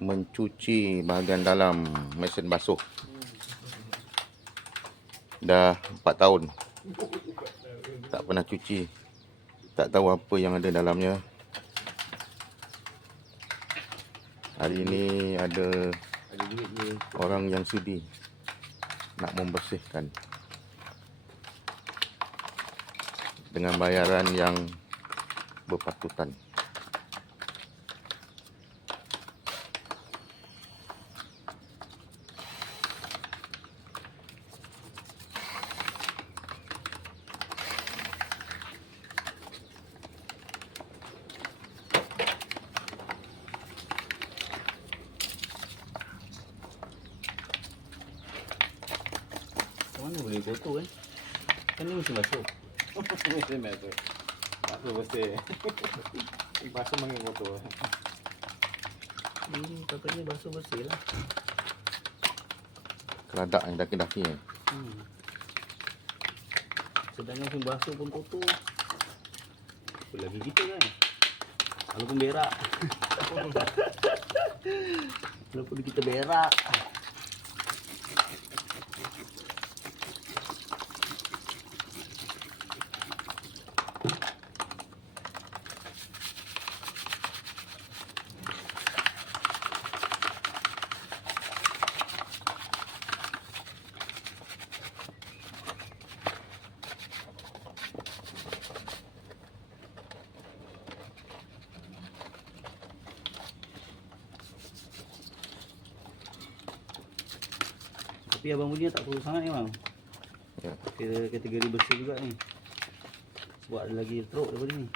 mencuci bahagian dalam mesin basuh. Dah 4 tahun tak pernah cuci, tak tahu apa yang ada dalamnya. Hari ini ada orang yang sudi nak membersihkan dengan bayaran yang berpatutan. Mana boleh kotor kan? Kan ni mesin basuh. Mesin basuh. Basuh bersih. Basuh makin kotor. Ini katanya basuh bersih lah. Keladak yang daki-daki ni. Sedangkan mesin basuh pun kotor. Apa lagi kita kan? Walaupun berak. Walaupun kita berak. Tapi abang punya tak perlu sangat ni bang. Ya. Kategori bersih juga ni. Sebab ada lagi teruk daripada ni.